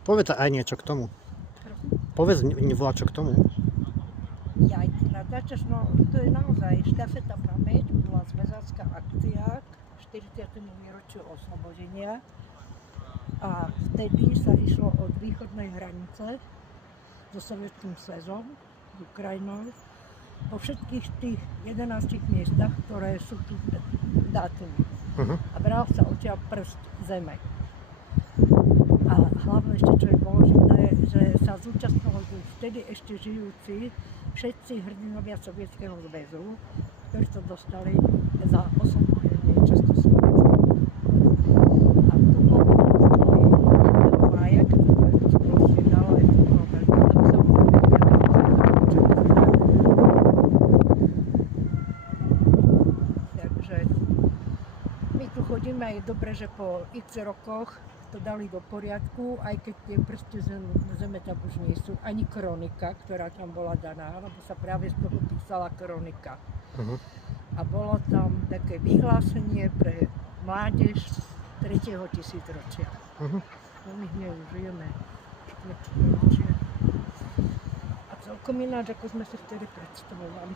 Povedz aj niečo k tomu. Povedz niečo k tomu. Ja aj ty natáčaš, no to je naozaj štafeta pamäť, bola zväzácká akcia k 40. výročiu oslobodenia a vtedy sa išlo od východnej hranice so Sovietským zväzom, s Ukrajinou, po všetkých tých 11 miestach, ktoré sú tu dátumy. A bral sa odtiaľ prst zeme. A hlavne ešte, čo je dôležité, že sa zúčastňovali vtedy ešte žijúci všetci hrdinovia Sovietskeho zväzu, ktorí to dostali za oslobodenie Československa. A to bolo mája, keď sa to sprostredalo, aj to bolo veľké. Tam sa Takže my tu chodíme, aj dobre, že po x rokoch to dali do poriadku, aj keď tie prsty zeme tam už nie sú, ani kronika, ktorá tam bola daná, lebo sa práve z toho písala kronika. A bolo tam také vyhlásenie pre mládež 3. tisícročia. No my hneď už žijeme 4. ročie. A celkom ináč, ako sme si vtedy predstavovali.